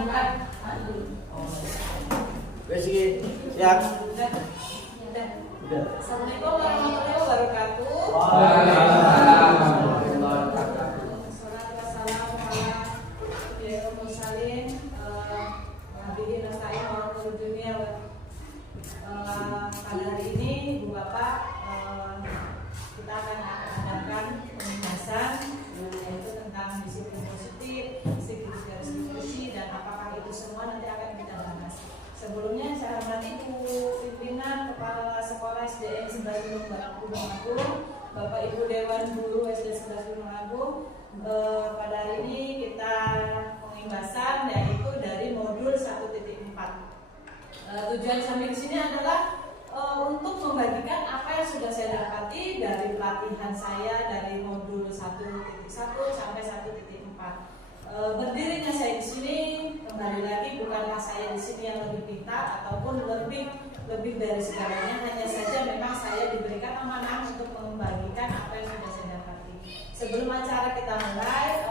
bukan. Besi siap. Assalamualaikum warahmatullahi wabarakatuh. Pada hari ini, Ibu Bapak, kita akan mengadakan pembahasan yaitu tentang disiplin positif, sekuritas diskusi, dan apakah itu semua nanti akan kita bahas. Sebelumnya saya hormati Bu Pimpinan Kepala Sekolah SDN 11 Gunung Agung, Bapak Ibu Dewan Guru SD 11 Gunung Agung. Pada hari ini kita pembahasan yaitu dari modul 1.4. Tujuan sampai di sini adalah untuk membagikan apa yang sudah saya dapati dari pelatihan saya dari modul 1.1 sampai 1.4. Berdirinya saya di sini kembali lagi bukanlah saya di sini yang lebih pintar ataupun lebih dari segalanya, hanya saja memang saya diberikan amanah untuk membagikan apa yang sudah saya dapati. Sebelum acara kita mulai,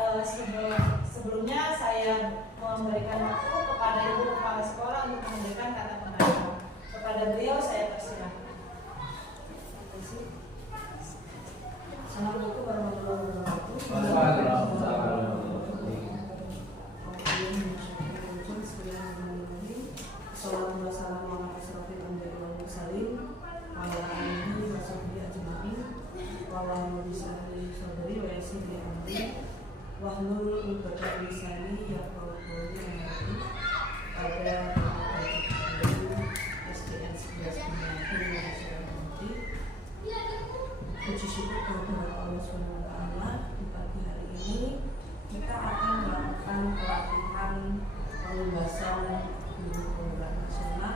sebelumnya saya memberikan waktu kepada Ibu Kepala Sekolah untuk memberikan kata pengantar. Kepada beliau saya persilahkan. Assalamualaikum warahmatullahi wabarakatuh. Puji syukur kepada Allah SWT. Di pagi hari ini kita akan melakukan pelatihan pembahasan guru pembahasan nasional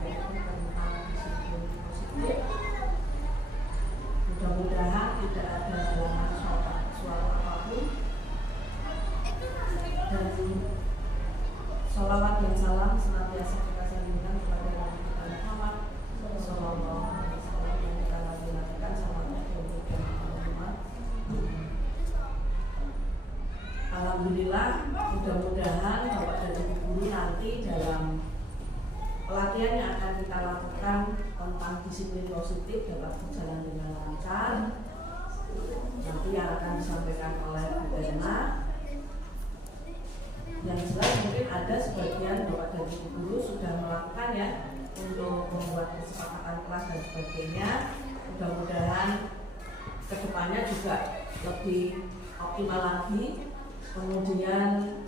yaitu tentang disiplin positif. Mudah-mudahan tidak ada halangan suara apapun, dan sholawat dan salam senantiasa kita sampaikan kepada Nabi kita Muhammad sallallahu alaihi wasallam yang kita lakukan salatnya. Alhamdulillah, mudah-mudahan Bapak dan Ibu guru nanti dalam pelatihan yang akan kita lakukan tentang disiplin positif dapat berjalan dengan lancar. Nanti yang akan disampaikan oleh Bu Erna. Yang jelas mungkin ada sebagian Bapak dan Ibu guru sudah melakukan ya untuk membuat kesepakatan kelas dan sebagainya. Mudah-mudahan kedepannya juga lebih optimal lagi. Kemudian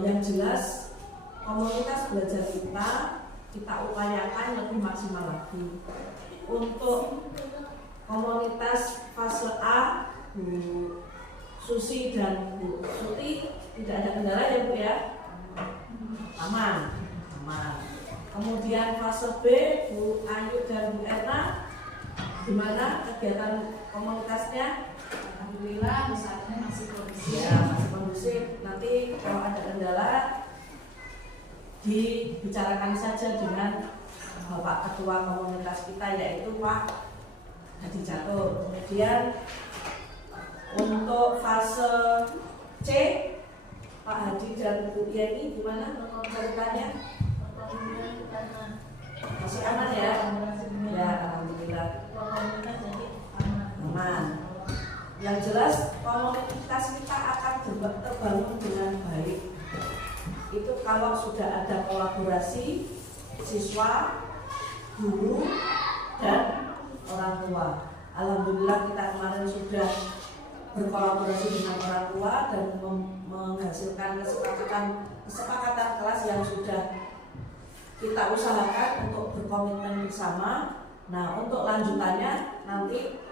yang jelas komunitas belajar kita upayakan lebih maksimal lagi. Untuk komunitas fase A, Bu Susi dan Bu Suti tidak ada kendala ya Bu ya? Aman. Kemudian fase B, Bu Ayu dan Bu Erna, gimana kegiatan komunitasnya? Alhamdulillah saat ini masih kondusif. Ya, masih kondusif. Nanti kalau ada kendala dibicarakan saja dengan Bapak Ketua komunitas kita yaitu Pak Hadi Catur. Kemudian untuk fase C, Pak Hadi dan Bu Yeni gimana ceritanya? Masih aman ya? Ya, alhamdulillah. Aman. Yang jelas komunitas kita akan terbangun dengan baik. Itu kalau sudah ada kolaborasi siswa, guru, dan orang tua. Alhamdulillah kita kemarin sudah berkolaborasi dengan orang tua dan menghasilkan kesepakatan kelas yang sudah kita usahakan untuk berkomitmen bersama. Nah, untuk lanjutannya nanti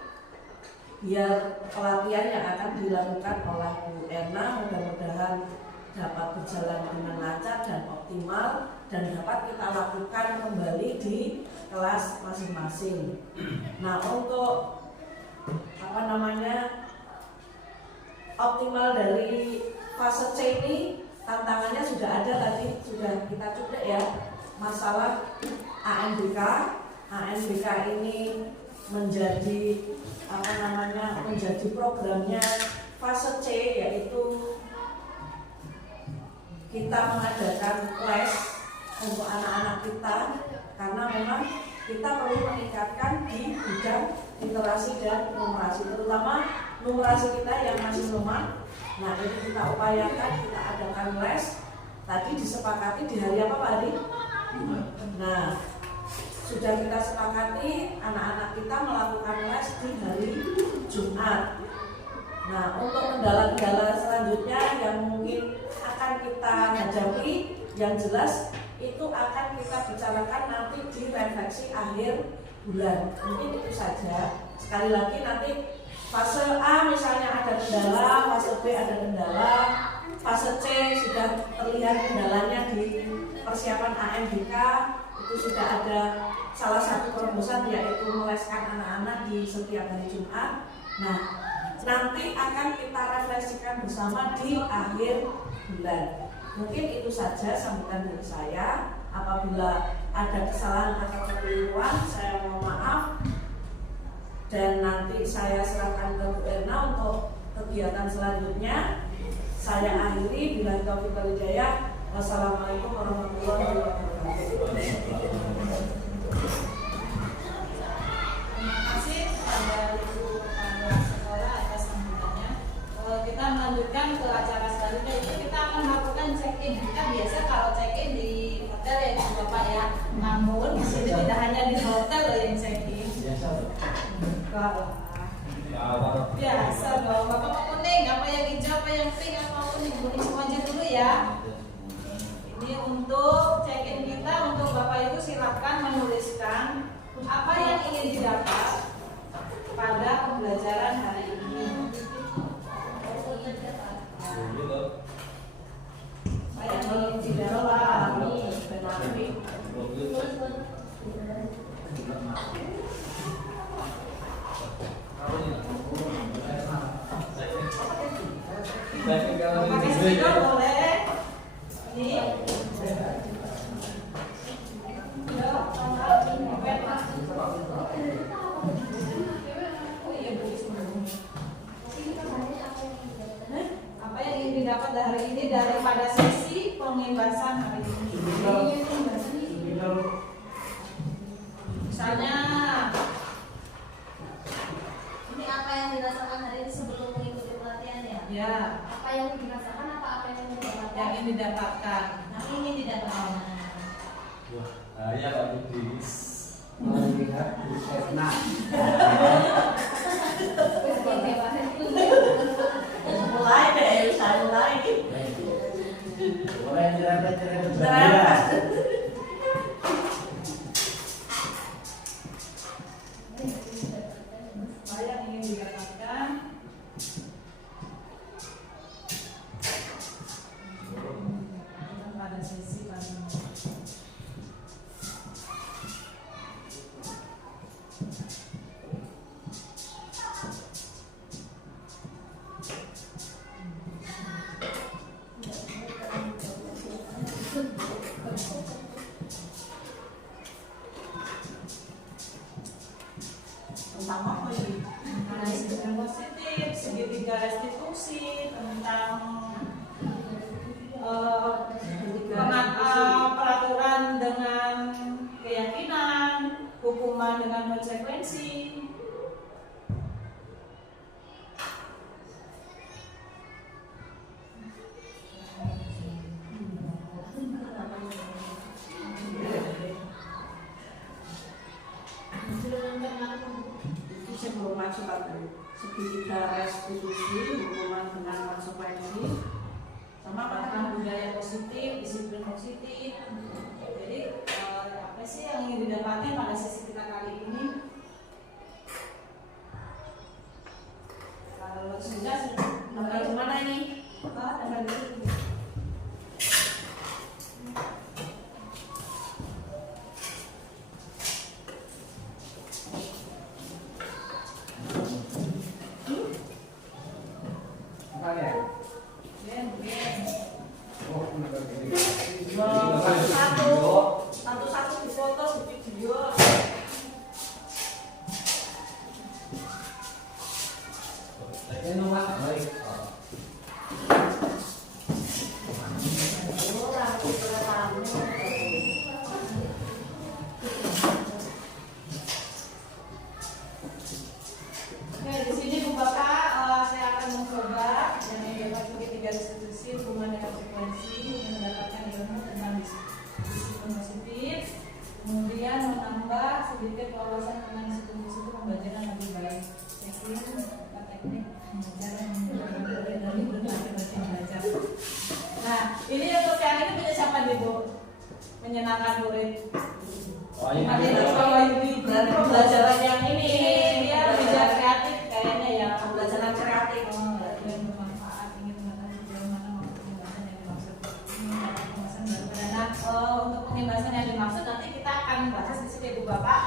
biar pelatihan yang akan dilakukan oleh Bu Erna mudah-mudahan dapat berjalan dengan lancar dan optimal dan dapat kita lakukan kembali di kelas masing-masing. Nah, untuk optimal dari fase C ini tantangannya sudah ada tadi, sudah kita coba ya, masalah ANBK. ANBK ini menjadi menjadi programnya fase C, yaitu kita mengadakan les untuk anak-anak kita karena memang kita perlu meningkatkan di bidang literasi dan numerasi, terutama numerasi kita yang masih lemah. Nah, ini kita upayakan, kita adakan les. Tadi disepakati di hari apa Pak Ari? Nah, sudah kita sepakati anak-anak kita melakukan les di hari Jumat. Nah, untuk kendala-kendala selanjutnya yang mungkin akan kita hadapi, yang jelas itu akan kita bicarakan nanti di refleksi akhir bulan. Mungkin itu saja. Sekali lagi nanti fase A misalnya ada kendala, fase B ada kendala, fase C sudah terlihat kendalanya di persiapan AMDK, itu sudah ada salah satu terobosan yaitu meleskan anak-anak di setiap hari Jumat. Nah, nanti akan kita refleksikan bersama di akhir bulan. Mungkin itu saja sambutan dari saya. Apabila ada kesalahan atau kekeliruan, saya mohon maaf. Dan nanti saya serahkan ke Bu Erna untuk kegiatan selanjutnya. Saya akhiri. Billahi taufiq wal hidayah. Wassalamualaikum warahmatullahi wabarakatuh. Terima kasih kepada Ibu Kepala Sekolah atas sambutannya. Kita melanjutkan ke acara selanjutnya, itu kita akan melakukan check-in. Kita biasa kalau check-in di hotel ya Bapak ya. Namun di sini tidak hanya di hotel yang check-in. Biasa dong. Bapak mau kuning, apa yang hijau, apa yang pink, apa kuning, kuning semua aja dulu ya. Ini untuk check-in kita, untuk Bapak Ibu silakan menuliskan apa yang ingin didapat pada pembelajaran hari ini. Apa yang ingin didapat? Pakai spidol boleh. Ini. Apa yang ingin didapat dari ini daripada sesi pengembasan hari ini? Misalnya, ini apa yang dirasakan hari ini sebelum mengikuti pelatihan ya? ya, Apa yang dirasakan, apa yang didapatkan? yang ingin didapatkan. Yang ingin didapatkan. Wah, ya Pak Budis. Melihat Bu Erna. Mulai deh, saya mulai. Boleh cerita Apa yang ingin didapatkan? Pada sesi pagi ini. Tentang apa ini? Manajemen positif, segitiga restitusi, tentang peraturan dengan keyakinan, hukuman dengan konsekuensi. Itu sebelum masuk segitiga restitusi, hubungan dengan konsekuensi, sama Tentang budaya positif, disiplin positif. Jadi apa sih yang ingin didapatkan pada sesi kita kali ini? Kalau sudah sampai kemana ini? sampai dulu. apa ya? Ben. Oh, kenapa gini? Satu-satu difoto, di video. Ini nomor baik. restitusi hubungan dengan frekuensi mendapatkan ilmu tentang disiplin positif. Kemudian menambah sedikit wawasan tentang disiplin positif membaca yang lebih baik. Teknik mengajar dari berbagai macam belajar. Nah, ini untuk yang ini punya siapa nih Bu? Menyenangkan murid. Berarti pembelajaran yang ini Dia belajar kreatif kayaknya ya. pembelajaran kreatif. Dan bermanfaat ingin mengetahui sejauh mana maksud pembahasan yang dimaksud. Pembahasan baru perdana. Untuk pembahasan yang dimaksud nanti kita akan bahas di sini Bu Bapak.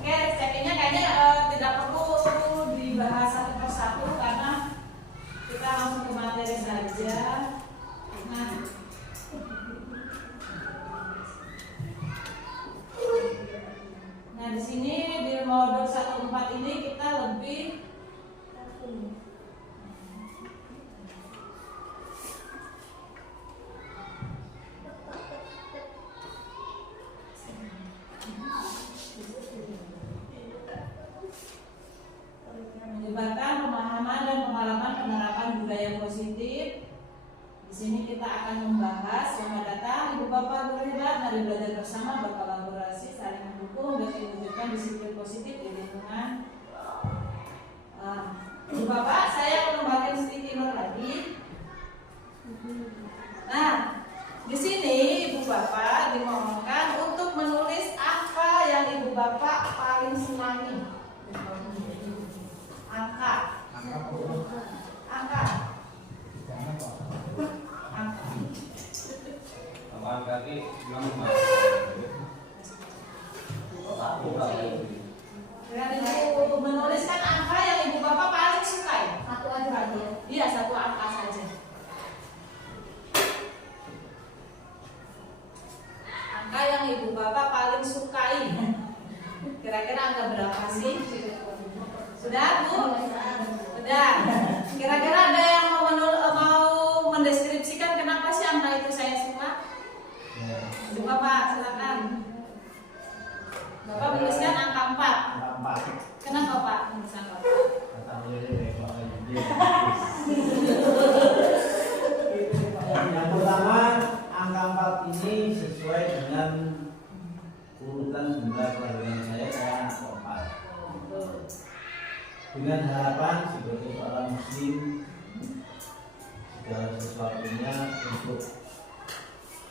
Oke, check-in-nya kayaknya tidak perlu dibahas satu persatu karena kita langsung ke materi saja. Nah, di sini di modul 14 ini kita lebih menyebarkan pemahaman dan pengalaman penerapan budaya positif. Di sini kita akan membahas selamat datang Ibu Bapak guru hebat, mari belajar bersama, berkolaborasi, saling mendukung dan mewujudkan disiplin positif di lingkungan. Ibu Bapak, saya mengembangkan sticky note lagi. Nah, di sini Ibu Bapak dimohonkan untuk menulis apa yang Ibu Bapak paling senangi. Angka. Apaan kaki? Dengan Ibu menuliskan angka yang Ibu Bapak paling sukai. Satu aja berarti ya. Iya, satu angka saja. Angka yang Ibu Bapak paling sukai. Kira-kira angka berapa sih? Sudah, Bu? Sudah. Kira-kira ada yang mau mendeskripsikan kenapa sih angka itu saya suka? Ibu Bapak, silakan. Bapak menuliskan angka 4. Kenapa Pak menulis angka 4? Yang pertama, angka 4 ini sesuai dengan urutan jumlah kelahiran saya anak keempat. Dengan harapan sebagai seorang muslim segala sesuatunya untuk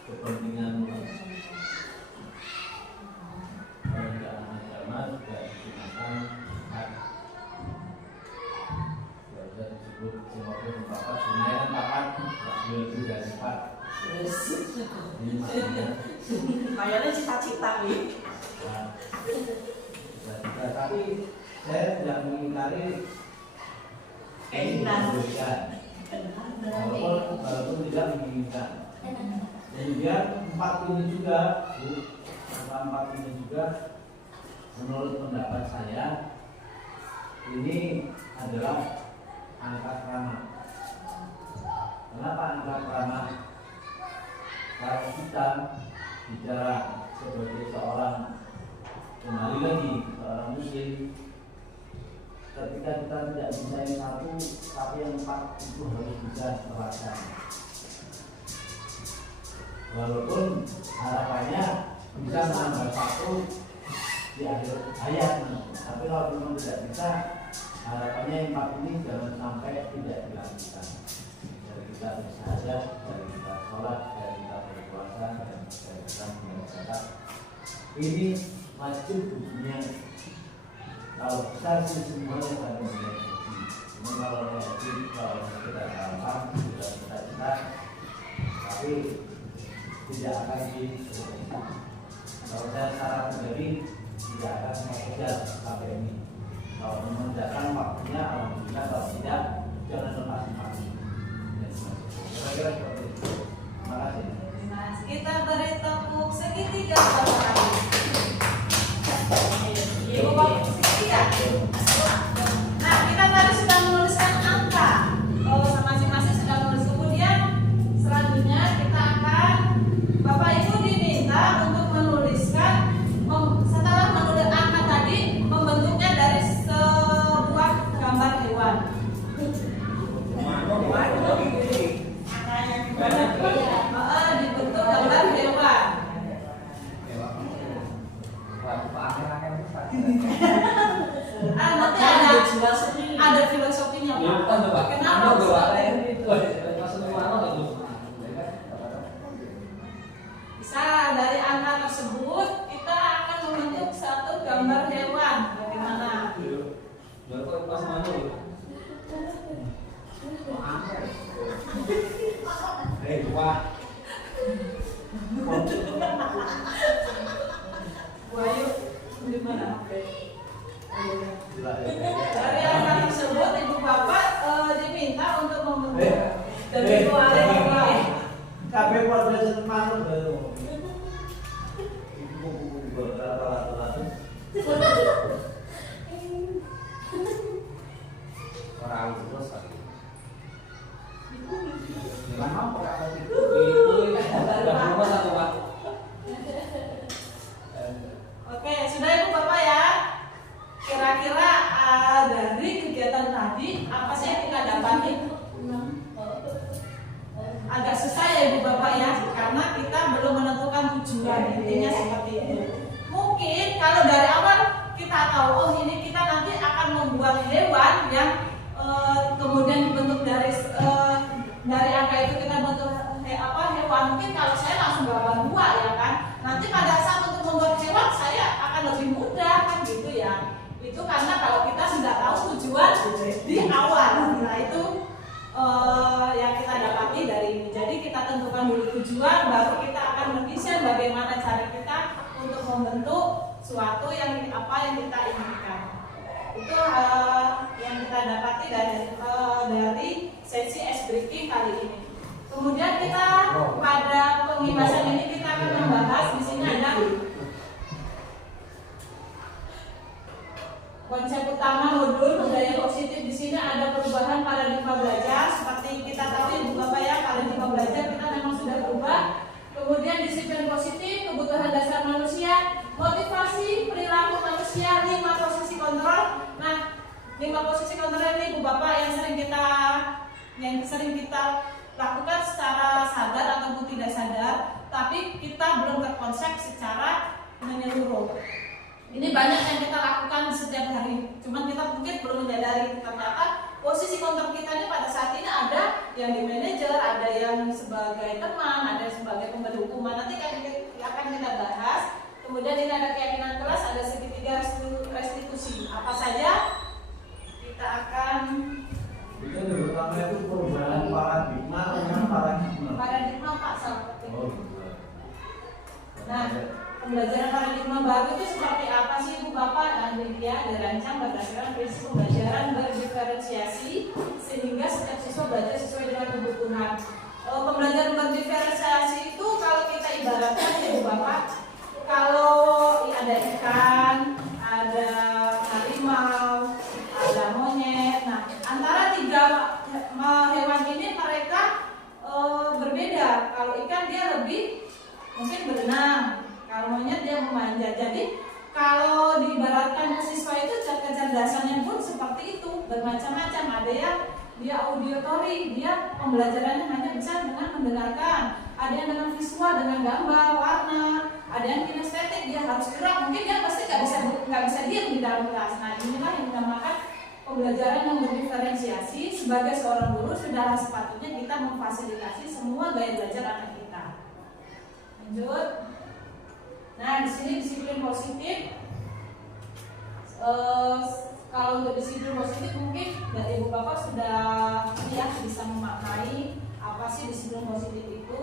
kepentingan perbedaan agama juga digunakan hak. Belajar disebut Singapura Bapak sebenarnya pakat beliau juga sifat. Ini maksudnya Kayaknya cita-cita nih. cita-cita, tapi saya tidak mengingkari Keinginan. walaupun tidak menginginkan. Kemudian 4 ini juga, Bu, angka 4 ini juga menurut pendapat saya ini adalah angka keramat. Kenapa angka keramat? Kalau kita bicara sebagai seorang, kembali lagi seorang muslim, ketika kita tidak bisa yang 1 tapi yang 4 itu harus bisa terlaksana. Walaupun harapannya bisa menambah 1 di akhir ayat, tapi kalau memang tidak bisa, harapannya yang 4 ini jangan sampai tidak dilakukan. Dari kita bersahadat, dari kita sholat, dari kita berpuasa, dan dari kita membayar zakat. Ini wajib hukumnya. Kalau kita sih semuanya akan membayar haji. Cuma kalau haji, kalau kita gampang, sudah kita tapi tidak akan diselesaikan. Kalau saya secara pribadi tidak akan mengejar sampai ini. Kalau memang datang waktunya, alhamdulillah. Kalau tidak, jangan lepas-lepas. Kira-kira seperti itu. Terima kasih. Kita beri tepuk segitiga kali. Ibu Bapak segitiga. Nah, kita tadi sudah menuliskan angka. Masing-masing sudah menulis. Kemudian selanjutnya kita akan Bapak Ibu diminta untuk menuliskan setelah menulis angka tadi membentuknya dari sebuah gambar hewan. wah. Wahyu di mana? Gila, ya. Dari anak tersebut ibu bapak diminta untuk membentuk dan Eh, keluarga juga. Kabeh padha seneng manut lho. Ibu rata-rata. Orang terus lagi. Lama kok ora Itu udah rumah satu Pak. Oke, sudah ibu bapak ya. Kira-kira dari kegiatan tadi apa sih yang kita dapatin? Agak susah ya ibu bapak ya, karena kita belum menentukan tujuan, intinya seperti itu. Mungkin kalau dari awal kita tahu, oh ini kita nanti akan membuat hewan yang kemudian dibentuk dari angka itu kita bentuk hewan. Mungkin kalau saya langsung bawa 2 ya kan. Nanti pada saat untuk membuat hewan saya akan lebih mudah kan gitu ya. Itu karena kalau kita sudah tahu tujuan di awal. Nah itu yang kita dapati dari ini. Jadi kita tentukan dulu tujuan, baru kita akan mendesain bagaimana cara kita untuk membentuk suatu yang kita inginkan. Itu yang kita dapati dari sesi ice breaking kali ini. Kemudian kita pada pengibasan ini kita akan membahas di sini ada konsep utama modul budaya positif. Di sini ada perubahan paradigma belajar. Seperti kita tahu ibu bapak ya, paradigma belajar kita memang sudah berubah. Kemudian disiplin positif, kebutuhan dasar manusia, motivasi, perilaku manusia, 5 posisi kontrol. Nah, 5 posisi kontrol ini ibu bapak yang sering kita lakukan secara sadar ataupun tidak sadar, tapi kita belum terkonsep secara menyeluruh. Ini banyak yang kita lakukan setiap hari, cuman kita mungkin belum menyadari ternyata posisi kontrol kita ini pada saat ini ada yang di manajer, ada yang sebagai teman, ada yang sebagai pemberi hukuman. Nanti akan kita bahas. Kemudian ini ada keyakinan kelas, ada segitiga restitusi. Apa saja kita akan Itu terutama itu perubahan paradigma dengan paradigma. Pak seperti itu. Oh, Nah, pembelajaran paradigma baru itu seperti apa sih ibu bapak? Nah, dia dirancang berdasarkan prinsip pembelajaran berdiferensiasi sehingga setiap siswa belajar sesuai dengan kebutuhan. Pembelajaran berdiferensiasi itu kalau kita ibaratkan ya ibu bapak, kalau ada ikan, ada harimau, ada monyet. Nah, antara 3 hewan ini mereka berbeda. Kalau ikan dia lebih mungkin berenang, kalau monyet dia memanjat. Jadi kalau diibaratkan ke siswa itu kecerdasannya pun seperti itu, bermacam-macam. Ada yang dia auditory, dia pembelajarannya hanya bisa dengan mendengarkan. Ada yang dengan visual, dengan gambar, warna. Ada yang kinestetik, dia harus gerak. Mungkin dia pasti nggak bisa diam di dalam kelas. Nah, inilah yang dinamakan pembelajaran yang berdiferensiasi. Sebagai seorang guru sudah sepatutnya kita memfasilitasi semua gaya belajar anak kita. Lanjut. Nah, di sini disiplin positif. Kalau untuk disiplin positif mungkin dari ibu bapak sudah ya bisa memaknai apa sih disiplin positif itu,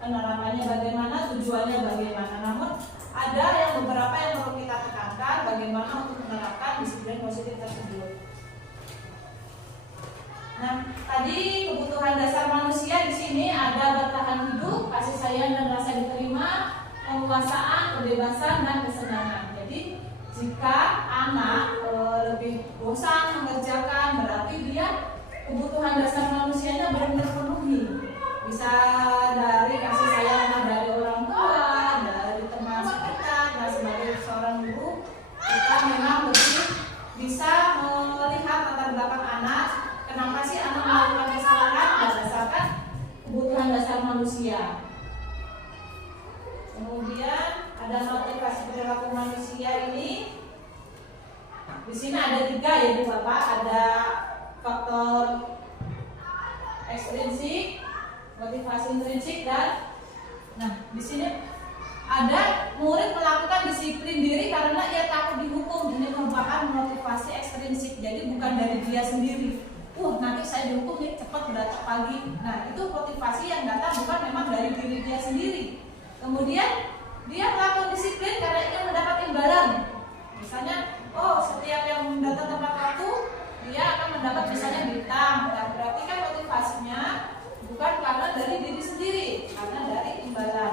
penerapannya bagaimana, tujuannya bagaimana. Namun ada yang beberapa yang perlu kita tekankan bagaimana untuk menerapkan disiplin positif tersebut. Nah, tadi kebutuhan dasar manusia di sini ada bertahan hidup, kasih sayang dan rasa diterima, penguasaan, kebebasan dan kesenangan. Jadi jika anak lebih bosan mengerjakan, berarti dia kebutuhan dasar manusianya belum terpenuhi. Bisa dari kasih sayang dari orang tua, dari teman sekitar. Nah, sebagai seorang guru kita memang lebih bisa melihat latar belakang anak. Kenapa sih anak melakukan kesalahan berdasarkan kebutuhan dasar manusia. Kemudian ada motivasi perilaku manusia ini. Di sini ada 3 ya Bu Bapak, ada faktor ekstrinsik, motivasi intrinsik dan di sini ada murid melakukan disiplin diri karena ia takut dihukum. Ini merupakan motivasi ekstrinsik, jadi bukan dari dia sendiri. nanti saya dihukum nih, cepat berangkat pagi. Nah itu motivasi yang datang bukan memang dari diri dia sendiri. Kemudian dia melakukan disiplin karena ingin mendapat imbalan. Misalnya, setiap yang datang tepat waktu dia akan mendapat misalnya bintang. Nah, berarti kan motivasinya bukan karena dari diri sendiri, karena dari imbalan.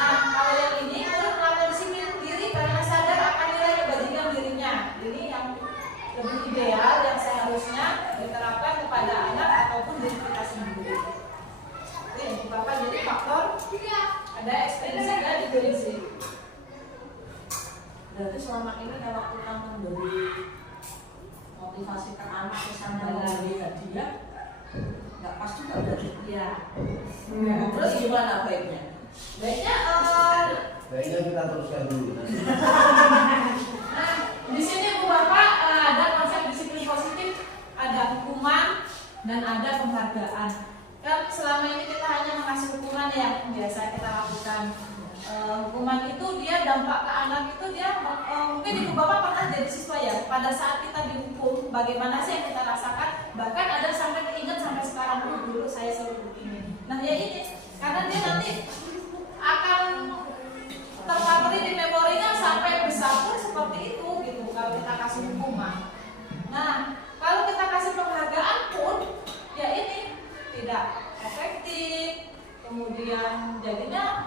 Nah kalau yang ini murid melakukan disiplin diri karena sadar akan nilai kebajikan dirinya. Ini yang lebih ideal yang seharusnya diterapkan kepada anak ataupun diri kita sendiri. Itu yang Bapak, jadi faktor ada ekstrinsi dan intrinsik. Berarti selama ini kalau kita memberi motivasi ke anak misalnya dari dia nggak pas juga berarti. Iya. Terus gimana baiknya? Baiknya Baiknya kita teruskan dulu. nah, di sini Bu Bapak ada konsep disiplin positif, ada hukuman dan ada penghargaan. Kan selama ini kita hanya mengasih hukuman yang biasa kita lakukan. Hukuman itu dia dampak ke anak itu dia mungkin Ibu Bapak pernah jadi siswa ya. Pada saat kita dihukum, bagaimana sih yang kita rasakan? Bahkan ada sampai keinget sampai sekarang, dulu saya selalu begini. Nah ya ini karena dia nanti akan terpatri di memorinya sampai besar pun seperti itu gitu kalau kita kasih hukuman. Nah kalau kita kasih penghargaan pun ya ini tidak efektif. Kemudian jadinya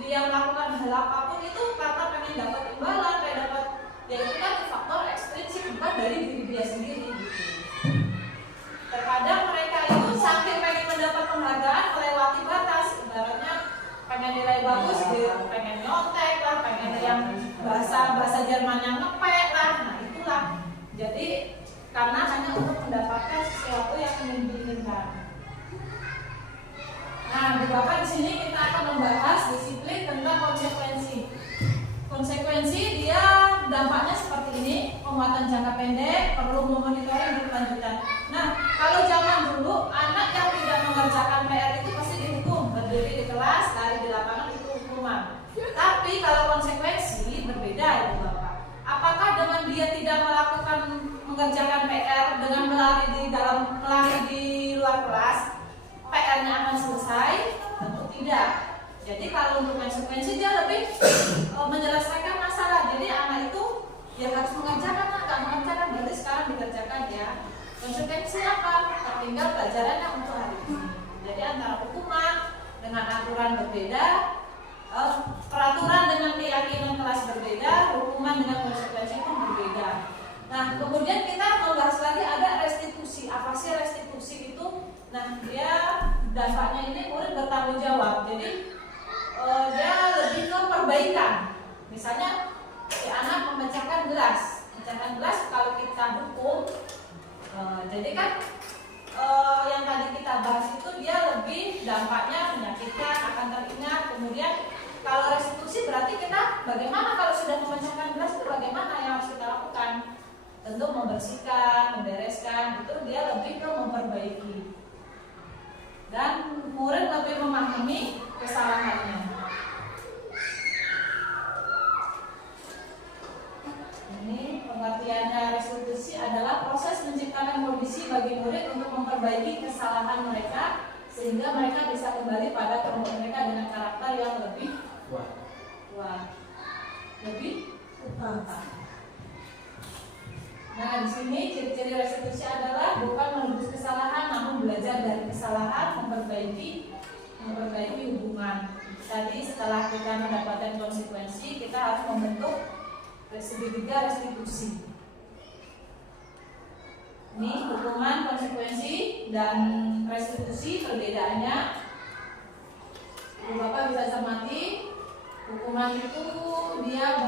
dia melakukan hal apapun itu karena pengen dapat imbalan, pengen dapat ya itu kan faktor ekstrinsik bukan dari diri dia sendiri gitu. Terkadang mereka itu saking pengen mendapat penghargaan melewati batas, ibaratnya pengen nilai bagus, pengen nyontek lah, pengen yang bahasa Jerman yang ngepek lah, nah itulah. Jadi karena hanya untuk mendapatkan sesuatu yang diinginkan. Nah, di Bapak di sini kita akan membahas disiplin tentang konsekuensi. Konsekuensi dia dampaknya seperti ini, penguatan jangka pendek, perlu memonitoring berkelanjutan. Nah, kalau zaman dulu anak yang tidak mengerjakan PR itu pasti dihukum, berdiri di kelas, lari di lapangan itu hukuman. Tapi kalau konsekuensi berbeda ya Bapak. Apakah dengan dia tidak mengerjakan PR dengan melari di luar kelas, PR-nya akan selesai? Tentu tidak. Jadi kalau untuk konsekuensi dia lebih menyelesaikan masalah. Jadi anak itu ya harus mengerjakan, nggak mengerjakan berarti sekarang dikerjakan ya. Konsekuensi apa? Tertinggal pelajarannya untuk hari ini. Jadi antara hukuman dengan aturan berbeda, peraturan dengan keyakinan kelas berbeda, hukuman dengan konsekuensi pun berbeda. Nah kemudian kita membahas lagi ada restitusi. Apa sih restitusi itu? Nah dia dampaknya ini murid bertanggung jawab. Jadi dia lebih ke perbaikan. Misalnya si anak memecahkan gelas, kalau kita hukum, jadi kan yang tadi kita bahas itu dia lebih dampaknya menyakitkan, akan teringat. Kemudian kalau restitusi berarti kita bagaimana kalau sudah memecahkan gelas itu bagaimana yang harus kita lakukan? Tentu membersihkan, membereskan, itu dia lebih ke memperbaiki. Dan murid lebih memahami kesalahannya. Ini pengertiannya restitusi adalah proses menciptakan kondisi bagi murid untuk memperbaiki kesalahan mereka sehingga mereka bisa kembali pada kelompok mereka dengan karakter yang lebih utama. Nah, di sini ciri-ciri restitusi adalah bukan menebus kesalahan, namun belajar dari kesalahan, memperbaiki hubungan. Tadi setelah kita mendapatkan konsekuensi, kita harus membentuk segitiga restitusi. Ini hukuman, konsekuensi, dan restitusi perbedaannya. Bapak bisa cermati. Hukuman itu dia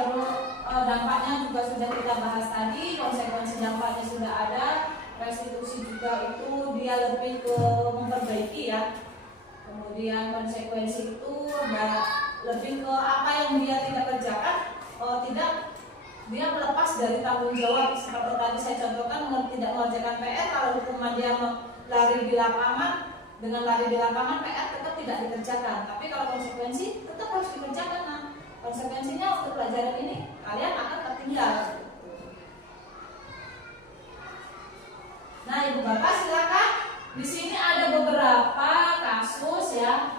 dampaknya juga sudah kita bahas tadi, konsekuensi dampaknya sudah ada, restitusi juga itu dia lebih ke memperbaiki ya. Kemudian konsekuensi itu lebih ke apa yang dia tidak kerjakan, dia melepas dari tanggung jawab. Seperti tadi saya contohkan tidak mengerjakan PR, kalau hukuman dia lari di lapangan, dengan lari di lapangan PR tetap tidak dikerjakan. Tapi kalau konsekuensi tetap harus dikerjakan. Nah, konsekuensinya untuk pelajaran ini kalian akan tertinggal. Nah, Ibu Bapak silakan. Di sini ada beberapa kasus ya.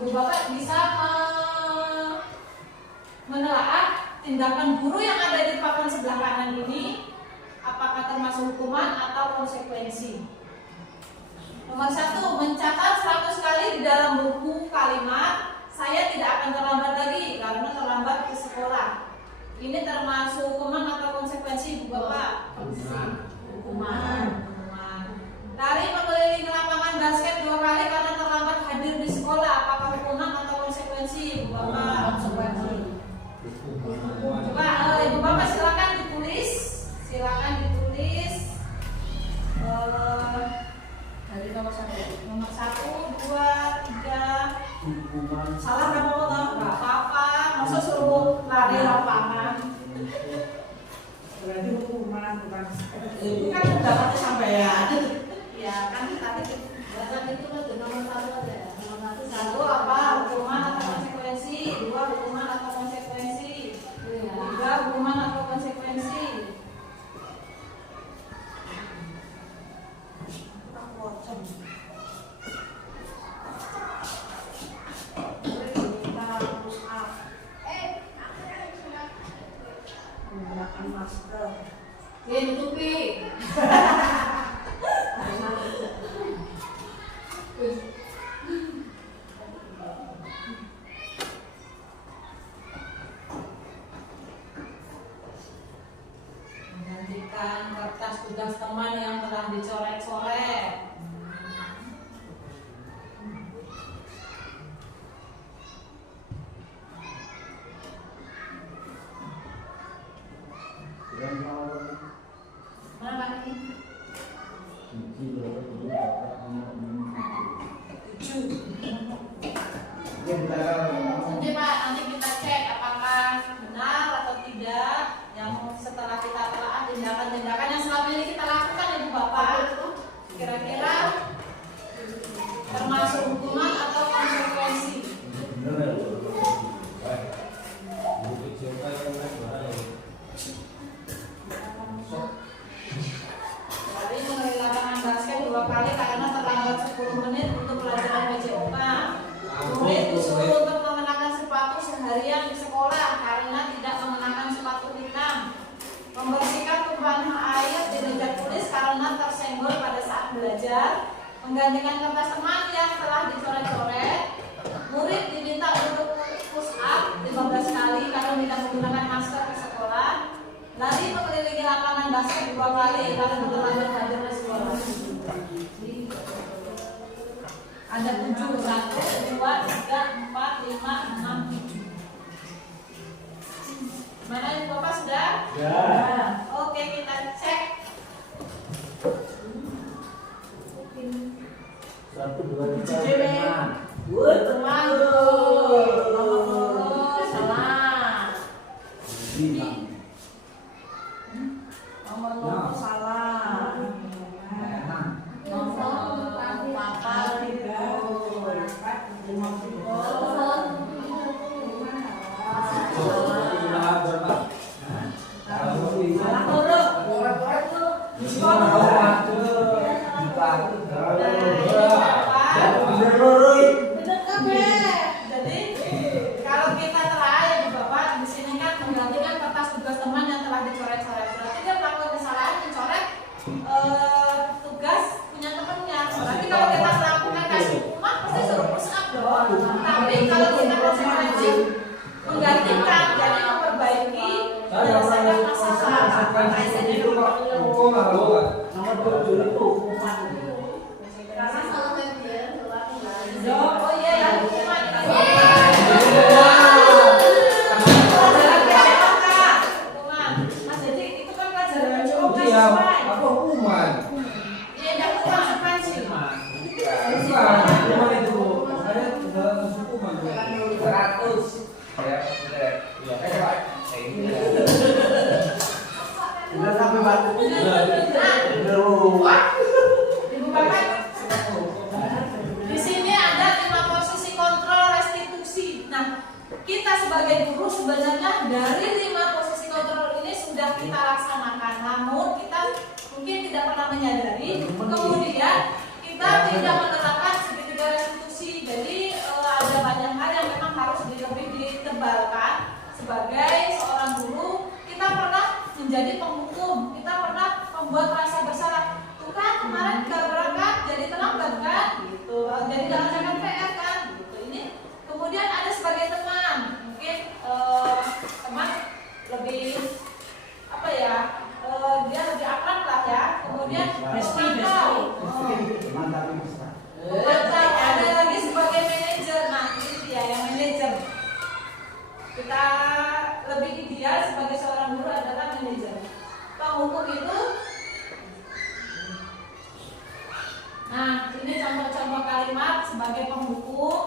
Ibu Bapak bisa menelaah tindakan guru yang ada di papan sebelah kanan ini apakah termasuk hukuman atau konsekuensi. Nomor 1, mencatat 100 kali di dalam buku kalimat saya tidak akan terlambat lagi karena terlambat ke sekolah. Ini termasuk hukuman atau konsekuensi, Ibu Bapak? Hukuman. Lari mengelilingi lapangan basket 2 kali karena terlambat hadir di sekolah. Apakah hukuman atau konsekuensi, Ibu Bapak? Konsekuensi. Coba Ibu Bapak silakan ditulis. Silakan ditulis. Dari nomor 1. Nomor 1, 2, 3. Hukuman. Salah nggak apa-apa. Nggak apa-apa. Masa suruh lari lapangan? Berarti hukuman bukan. Itu kan pendapatnya sampean. Ya kan tadi Bahkan itu ada nomor 1 ada. Nomor 1 1 apa? Hukuman atau konsekuensi? 2 hukuman atau konsekuensi? 3 hukuman atau konsekuensi? Menggunakan masker. Tutupi. Menggantikan kertas tugas teman yang telah dicoret-coret. Dan mau Mana lagi? cuci berapa dulu dapat minum. 7. Mungkin Nanti Pak, nanti kita cek apakah benar atau tidak yang setelah kita telah tindakan-tindakan yang selama ini kita lakukan, Ibu Bapak. Kira-kira termasuk hukuman atau konsekuensi? bener. Buku kecil kayak mana? Tadi mengelilingi lapangan basket 2 kali karena terlambat 10 menit untuk pelajaran PJOK. Murid disuruh untuk mengenakan sepatu seharian di sekolah karena tidak mengenakan sepatu hitam. Membersihkan tumpahan air di meja tulis karena tersenggol pada saat belajar. Menggantikan kertas teman yang telah dicoret-coret. Murid diminta untuk push up 15 kali karena tidak menggunakan masker ke sekolah. Lari mengelilingi lapangan basket 2 kali karena terlambat hadir di sekolah. Ada 7, 1, 2, 3, 4, 5, 6, 7. Mana Ibu Bapak sudah? Ya. Oke, kita cek. 1, 2, 3, Cuci, Nek. 5. Teman. Nomor salah. 5. Nomor salah. Nomor papa tiga. 50. Salah huruf. Jadi kalau kita telah ya Ibu Bapak di sini kan menggantikan kertas tugas teman yang telah dicoret-coret. Berarti dia melakukan kesalahan mencoret tugas punya temannya. Berarti kalau kita melakukan kasih hukuman pasti suruh push up dong. Tapi kalau kita konsekuensi menggantikan jadi memperbaiki menyelesaikan masalah. Nomor 7 itu hukuman. Karena salah media berlaku lagi. Oh iya ya hukuman ini. Hukuman. Mas jadi itu kan pelajaran cukup Iya, sesuai. apa hukuman? Iya yang konsekuensi. Hukuman itu. Saya dalam hukuman. 100. Ya, sudah. Pak. Udah sampai batu. Ibu Bapak, di sini ada 5 posisi kontrol restitusi. Nah, kita sebagai guru sebenarnya dari 5 posisi kontrol ini sudah kita laksanakan. Namun kita mungkin tidak pernah menyadari, kemudian kita tidak menerapkan segitiga restitusi. Jadi ada banyak hal yang memang harus lebih ditebalkan. Sebagai seorang guru, kita pernah menjadi penghukum, kita pernah membuat rasa bersalah. Tuh kan kemarin nggak berangkat, jadi terlambat kan, gitu. Jadi nggak ngerjakan PR kan, gitu. Ini kemudian ada sebagai teman, mungkin teman lebih apa ya, dia lebih akrab lah ya. Kemudian ada lagi sebagai manajer. Nah ini dia yang manajer. Kita lebih ideal sebagai seorang guru adalah manajer. Penghukum itu, nah ini contoh-contoh kalimat sebagai penghukum.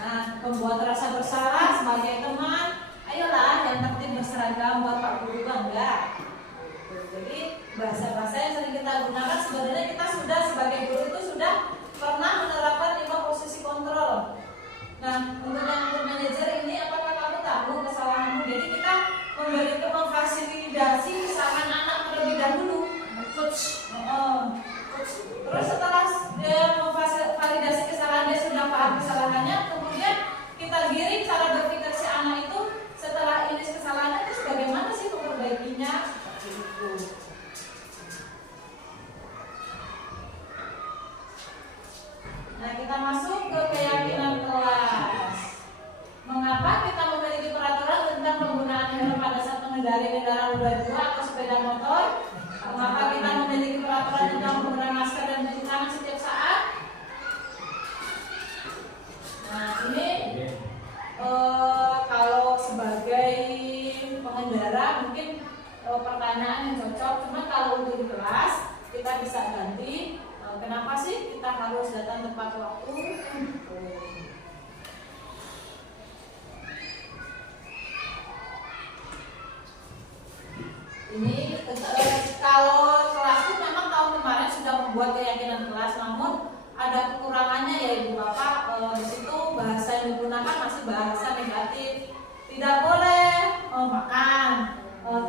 Nah, membuat rasa bersalah sebagai teman. Ayolah yang tertib berseragam buat Pak Guru bangga. Jadi bahasa-bahasa yang sering kita gunakan sebenarnya kita sudah sebagai guru itu sudah pernah menerapkan 5 posisi kontrol. Nah, untuk manajer ini apakah kamu tahu kesalahanmu? Jadi kita memfasilitasi kesalahan anak terlebih dahulu. Terus setelah dia memvalidasi kesalahan, dia sudah paham kesalahannya, kemudian kita giring cara berpikir si anak itu setelah ini kesalahannya itu bagaimana sih memperbaikinya. Nah, kita masuk ke keyakinan kelas. Mengapa kita memiliki peraturan tentang penggunaan helm pada saat mengendarai kendaraan roda 2 atau sepeda motor? Mengapa kita memiliki peraturan tentang penggunaan masker dan cuci tangan setiap saat? Nah, ini kalau sebagai pengendara mungkin pertanyaan yang cocok. Cuma kalau untuk di kelas kita bisa ganti. Kenapa sih kita harus datang tepat waktu? Ini kalau kelasku memang tahun kemarin sudah membuat keyakinan kelas, namun ada kekurangannya ya Ibu Bapak. Di situ bahasa yang digunakan masih bahasa negatif. Tidak boleh makan,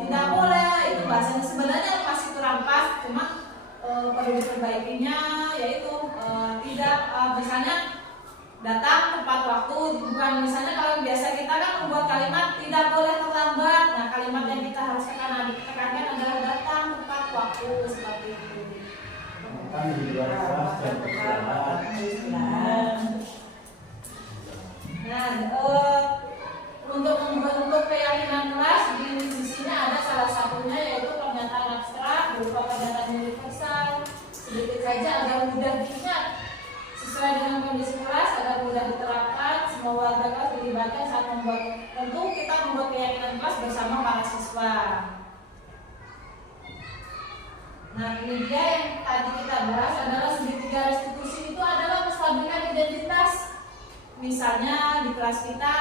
tidak boleh, itu bahasanya sebenarnya masih kurang pas, cuma perlu diperbaikinya, yaitu tidak misalnya datang tepat waktu. Bukan misalnya kalau biasa kita kan membuat kalimat tidak boleh terlambat. Nah, kalimat yang kita harus tekankan adalah datang tepat waktu, seperti itu. Untuk keyakinan kelas di sini ada salah satunya yaitu pernyataan abstrak berupa pernyataan universal, sedikit saja agar mudah diingat, sesuai dengan kondisi kelas agar mudah diterapkan. Semua warga kelas dilibatkan saat membuat. Tentu kita membuat keyakinan kelas bersama para siswa. Nah, ini dia yang tadi kita bahas adalah segitiga restitusi. Itu adalah menstabilkan identitas. Misalnya di kelas kita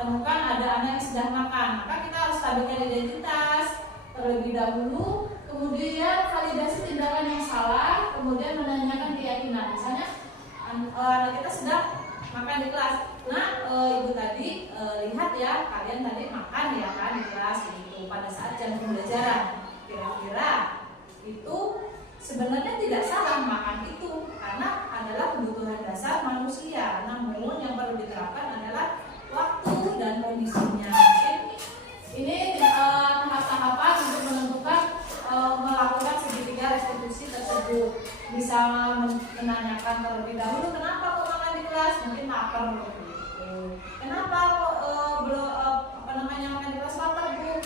temukan ada anak yang sedang makan, maka kita harus stabilkan identitas terlebih dahulu, kemudian validasi tindakan yang salah, kemudian menanyakan keyakinan. Misalnya anak kita sedang makan di kelas. Nah, ibu tadi lihat ya, kalian tadi makan ya kan di kelas gitu pada saat jam pembelajaran. Kira-kira itu sebenarnya tidak salah makan itu karena adalah kebutuhan dasar manusia. Namun yang perlu diterapkan adalah waktu dan kondisinya. Ini tahap-tahapan untuk menentukan melakukan segitiga restitusi tersebut. Bisa menanyakan terlebih dahulu kenapa kok makan di kelas, mungkin lapar gitu. Kenapa kok makan di kelas lapar Bu?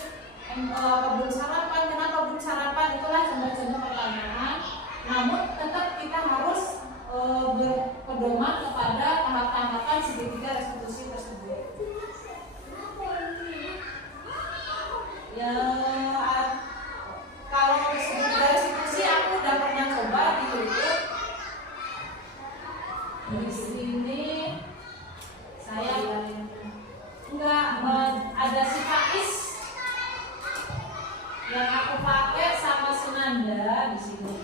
Belum sarapan, kenapa belum sarapan? Itulah contoh-contoh pertanyaan. Namun tetap kita harus berpedoman kepada tahap-tahapan segitiga restitusi tersebut. Ya, kalau segitiga restitusi aku udah pernah coba di YouTube. Di sini saya enggak ada si Faiz yang aku pakai sama Sunanda di sini.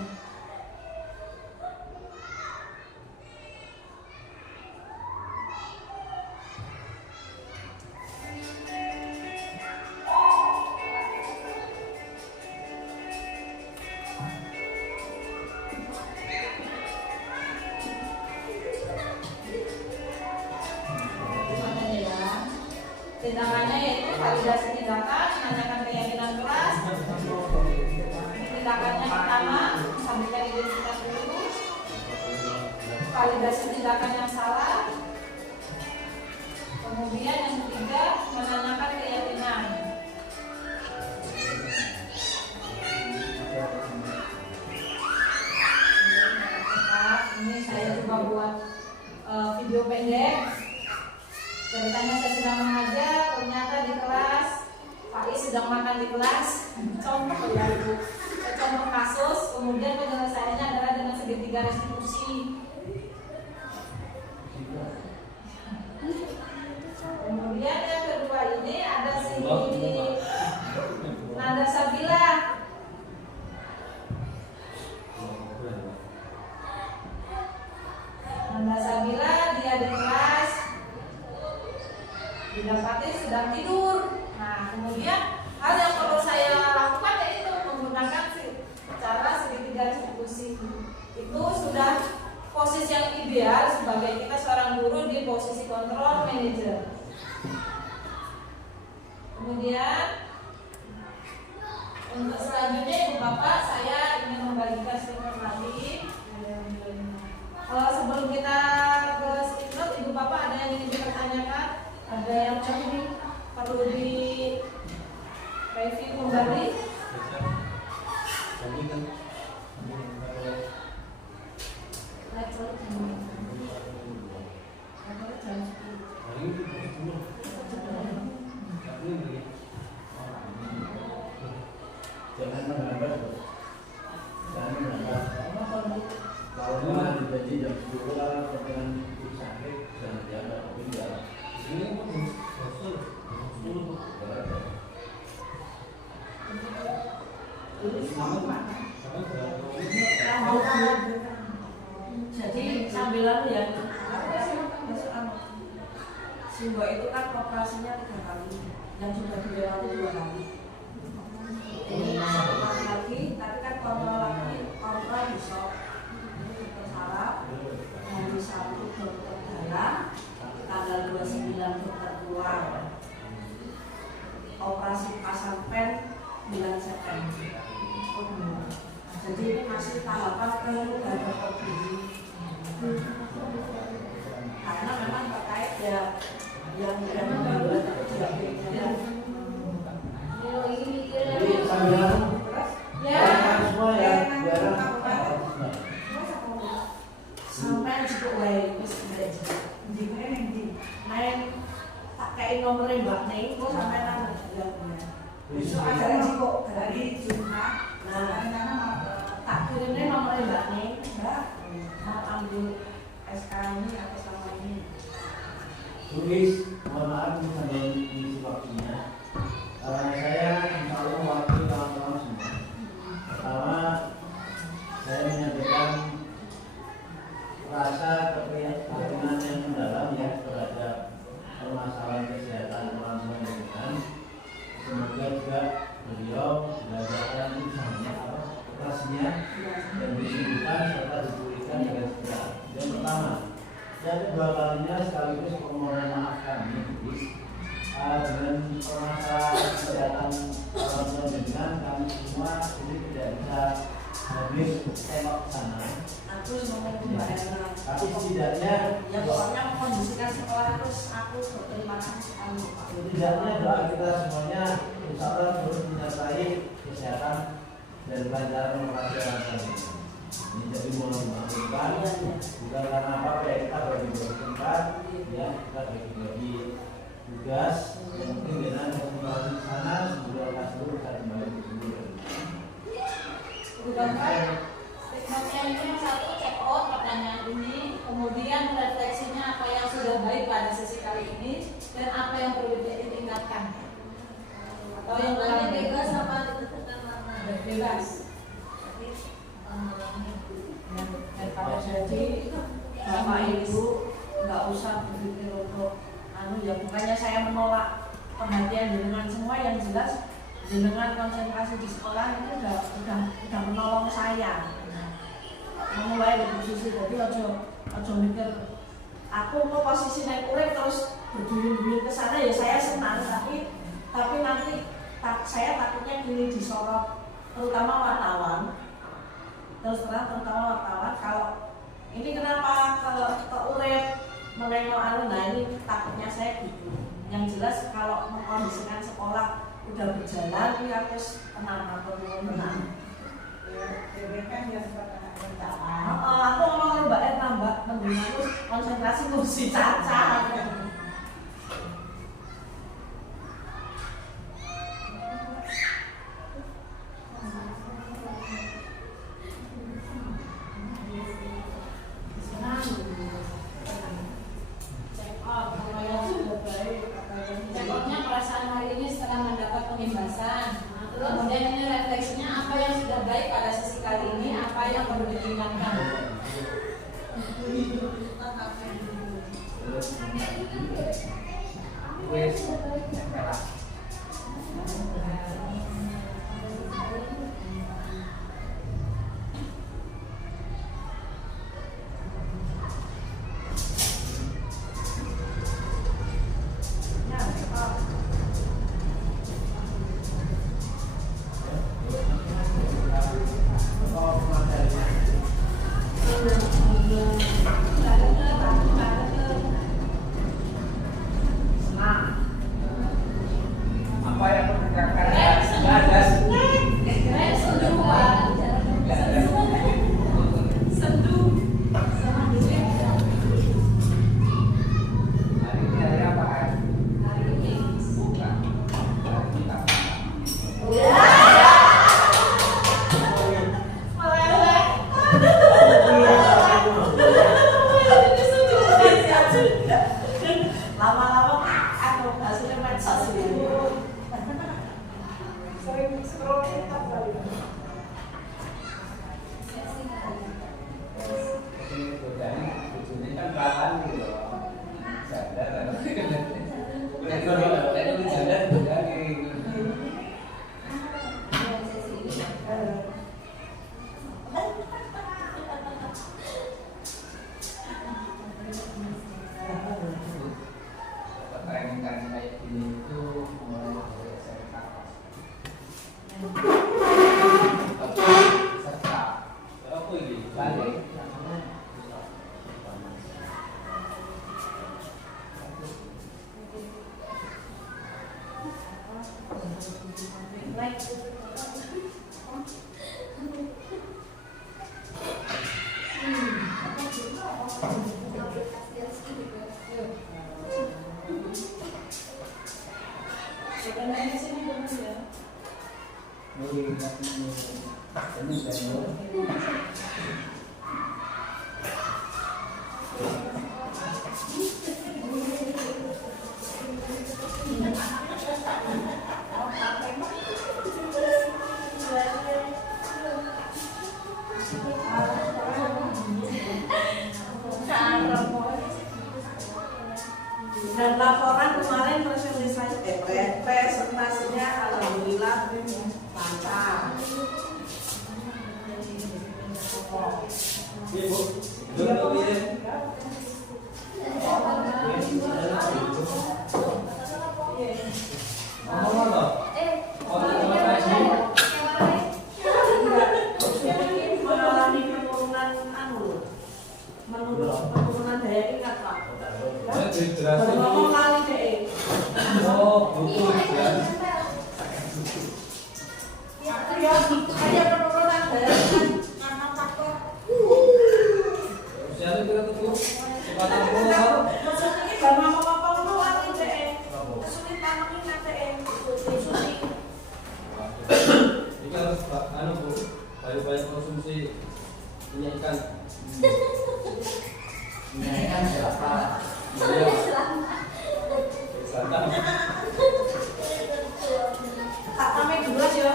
tindakannya pertama, sampaikan identitas dulu, validasi tindakan yang salah, kemudian yang ketiga menanyakan keyakinan. Ini saya coba buat video pendek. Ceritanya saya sedang mengajar, ternyata di kelas Pak I sedang makan di kelas. Contoh ya Ibu, contoh kasus. Kemudian penyelesaiannya adalah dengan segitiga restitusi. Kemudian yang kedua ini ada si Nanda Sabila. Nanda Sabila dia di kelas didapati sedang tidur. Nah, kemudian hal yang perlu saya lakukan yaitu menggunakan cara segitiga restitusi. Itu sudah posisi yang ideal sebagai kita seorang guru di posisi kontrol manager. Kemudian untuk selanjutnya Ibu Bapak saya ingin membagikan statement lagi. Sebelum kita ke statement, Ibu Bapak ada yang ingin dipertanyakan? Ada yang perlu di review kembali? Jangan menghambat, jangan menghambat. Kalau memang dijanji jam 10 lah, dengan sakit jangan diambil, tapi enggak. Ini Jadi sambilan ya, Simbo itu kan operasinya 3 kali, yang sudah dilewati 2 kali. Ini lagi, tapi kan kontrol besok dokter saraf, hari Sabtu dokter dalam, tanggal 29 dokter keluar. Operasi pasang pen 9 September. Jadi ini masih tahapan ke dokter gigi. Karena memang terkait ya yang diambil jadi sambilan semua ya, sampai cukup baik, main pakai nomornya Mbak Neng, kok sampai nanti besok ada kok dari Jumat. Nah, tak kirimnya nomornya Mbak Neng, Mbak mau ambil SK ini atas nama ini. tulis, mohon maaf sambil mengisi waktunya. Saya insya Allah mewakili kawan-kawan semua. Pertama, saya menyampaikan rasa keprihatinan yang mendalam ya terhadap permasalahan kesehatan orang tua dengan. Semoga juga beliau belajarkan usahanya operasinya dan disembuhkan serta dipulihkan dengan segera. Yang pertama, yang kedua kalinya sekaligus permohonan maaf kami dengan permasalahan kesehatan orang tua dengan kami semua ini tidak bisa habis tengok ke sana. Aku ngomong ke Mbak Erna. Tapi setidaknya Ya pokoknya kondisikan sekolah terus aku berterima kasih sekali Pak. setidaknya doa kita semuanya insya Allah terus menyertai kesehatan dan kelancaran operasi orang tua. Ini jadi mohon dimaafkan bukan karena apa ya kita bagi-bagi tempat ya kita bagi-bagi tugas yang mungkin dengan kembali ke sana sebelum kasur kita kembali ke sini. Statementnya ini yang satu check out pertanyaan ini, kemudian refleksinya apa yang sudah baik pada sesi kali ini dan apa yang perlu ditingkatkan atau yang Warnanya kurang bebas apa ditentukan warna? bebas. Daripada jadi Bapak Ibu nggak usah berpikir untuk ya bukannya saya menolak perhatian dengan semua yang jelas dengan konsentrasi di sekolah itu udah menolong saya. Memulai dari posisi jadi ojo mikir aku mau posisi naik kurang terus berdiri ke sana ya saya senang tapi nanti saya takutnya gini disorot terutama wartawan. Terus terang terutama wartawan, kalau ini kenapa ke urip menengok anu, nah ini takutnya saya gitu. Yang jelas kalau mengkondisikan sekolah udah berjalan, ini harus tenang atau tenang. Kan dia sempat anak rencangan. Aku ngomong Mbak Erna, Mbak, mendingan terus konsentrasi kursi Caca. Cekotnya perasaan hari ini setelah mendapat pengimbasan. Kemudian ini refleksinya apa yang sudah baik pada sesi kali ini, apa yang perlu ditingkatkan. Wes, merah. Apa yang perlu ditingkatkan? Gadas. Hari ini hari apa kan? Bukan. Hari kita. Lama-lama aku hasilnya medsos ini. Sering scroll TikTok kali. Ini godaan, ujungnya kan kelihatan gitu loh. Sadar kan? Itu sadar godaan gitu. Training kayak gini itu mulai dari SMK. Serta Apa ini? balik. Sebenarnya sini dulu ya. Ini Dan laporan kemarin presentasinya alhamdulillah lancar. Ibu, dulu ya. Ngomong apa? Mengalami penurunan penurunan daya ingat Pak. Ngomong kali deh. Oh, betul ya. Ya, ada penurunan daya ingat karena faktor. Usianya kita tuh cepat Maksudnya gak mau ngomong kali deh. Kesulitan mengingat deh. Sulit. Ini harus anu Bu, banyak-banyak konsumsi minyak ikan. Ini kan siapa? Iya. Santan. Tak sampai 12 ya.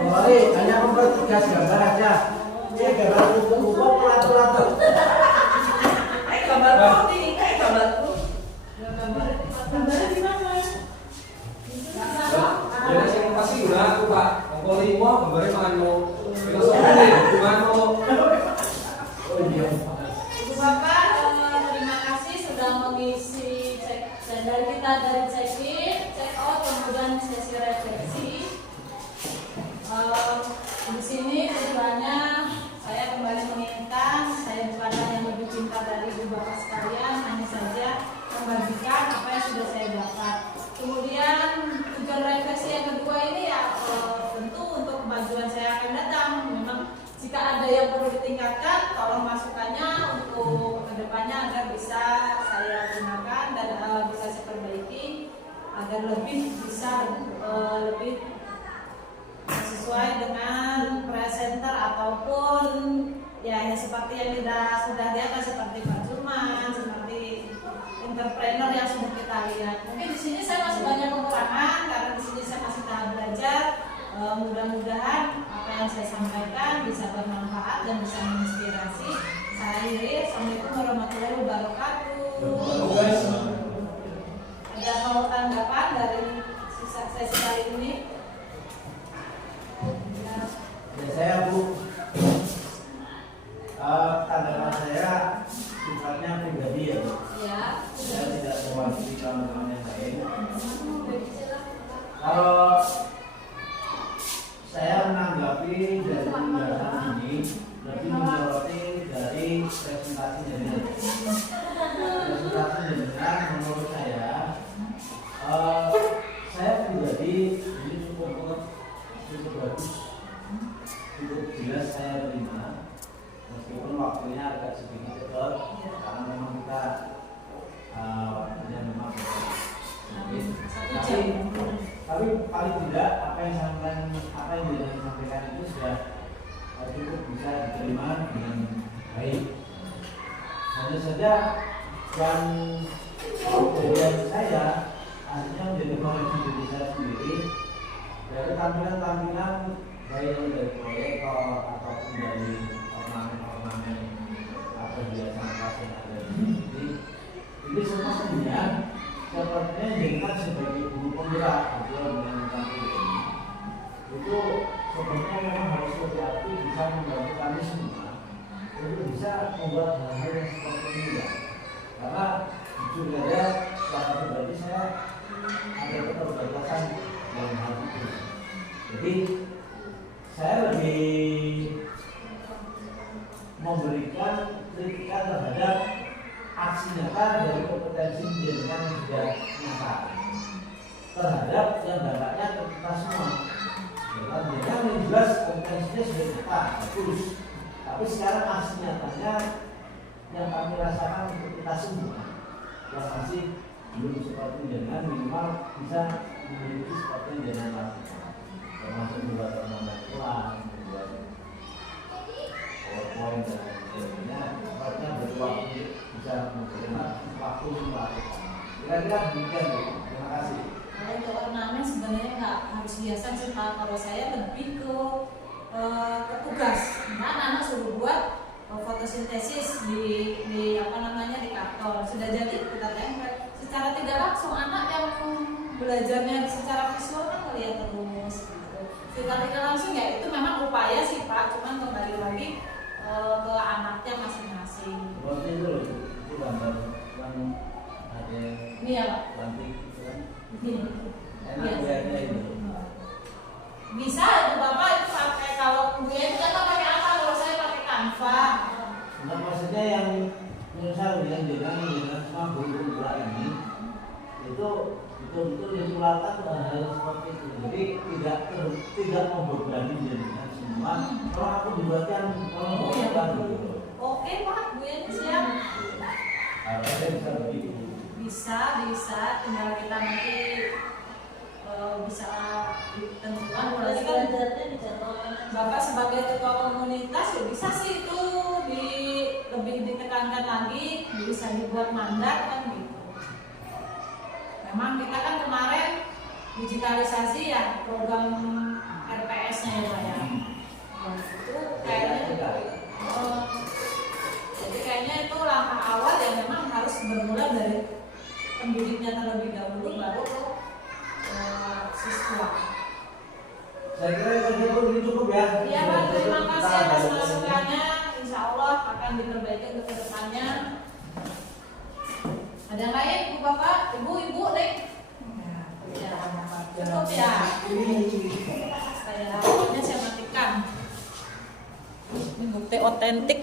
Mulai hanya mempertegas gambar aja. Ini gambar itu bukan pelatur-pelatur. Gambar putih ini kayak gambarku. Gambarnya di mana? Ya sing pasti guna aku Pak. Mongko limo gambare mano. Filosofi mano. Oh iya. Ibu Bapak, terima kasih sudah mengisi dari kita dari check-in, check out, kemudian sesi refleksi. agar lebih bisa lebih sesuai dengan presenter ataupun ya seperti yang sudah lihat seperti Pak Juman, seperti entrepreneur yang sudah kita lihat. Mungkin di sini saya masih banyak kekurangan karena di sini saya masih tahap belajar. Mudah-mudahan apa yang saya sampaikan bisa bermanfaat dan bisa menginspirasi. Saya akhiri. Assalamualaikum warahmatullahi wabarakatuh. Ada mau tanggapan dari sesi kali ini? Ya saya Bu, tanggapan saya sifatnya pribadi ya Bu. Ya. Saya tidak mewakili kawan-kawan yang lain. Kalau saya menanggapi dari penjelasan ini lebih menyoroti dari presentasi jenengan. Presentasi jenengan menurut saya pribadi ini cukup bagus, cukup jelas saya terima. Meskipun waktunya agak sedikit tepat karena memang kita waktunya memang tapi paling tidak apa yang disampaikan itu sudah cukup bisa diterima dengan baik. Hanya saja yang dari saya akhirnya menjadi koleksi diri saya sendiri dari tampilan-tampilan baik dari proyektor ataupun dari ornamen-ornamen atau hiasan khas yang ada di sini. Ini semuanya sepertinya jadikan sebagai guru penggerak dengan tampil ini. Itu sebenarnya memang harus hati-hati bisa membantu kami semua untuk bisa membuat hal-hal yang seperti ini ya. Karena jujur saja secara pribadi saya ada keterbatasan dalam hal itu. Jadi saya lebih memberikan kritikan terhadap aksi nyata dari kompetensi pendidikan yang sudah nyata terhadap yang dampaknya ke kita semua. Yang jelas kompetensinya sudah nyata, bagus. Tapi sekarang aksi nyatanya yang kami rasakan untuk kita semua yang masih belum seperti dengan minimal bisa memiliki seperti yang dengan lakukan, termasuk membuat ornamen ulang, membuat PowerPoint dan sebagainya. Sepertinya butuh waktu bisa memberikan waktu melakukan. Kira-kira demikian Bu. Terima kasih. Kalau untuk ornamen sebenarnya nggak harus hiasan sih Pak. Kalau saya lebih ke tugas. Nah, anak suruh buat fotosintesis di apa namanya di kantor. Sudah jadi kita tempel. Secara tidak langsung anak yang belajarnya secara visual kan melihat terus. Gitu. Secara tidak langsung ya itu memang upaya sih Pak. Cuman kembali lagi ke anaknya masing-masing. Seperti itu gambar yang ada Ini ya Pak. cantik itu kan. Ini. Enak kayaknya itu. Bisa itu Bapak itu pakai kalau dia itu kan pakai apa? Kalau saya pakai Canva. Nah maksudnya yang misal yang dengan semua guru gerak ini itu betul-betul ditularkan hal seperti itu. Jadi tidak membebani dengan semua. Kalau aku dibuatkan kalau membuatkan gitu. Oke Pak, Bu Yeni siap. Harusnya bisa begitu. Bisa, tinggal kita nanti bisa ditentukan. Berarti kan belajarnya dijadwalkan. Bapak sebagai ketua komunitas ya bisa sih itu lebih ditekankan lagi, bisa dibuat mandat kan gitu. Memang kita kan kemarin digitalisasi ya program RPS-nya ya Pak ya. Nah, itu kayaknya jadi kayaknya itu langkah awal yang memang harus bermula dari pendidiknya terlebih dahulu baru siswa. Saya kira itu cukup ya. Iya Pak, terima kasih atas masukannya. Insya Allah akan diperbaiki untuk kedepannya. Ada yang lain, Ibu Bapak, Ibu nih. Ya, cukup ya. Saya matikan. Ini bukti otentik.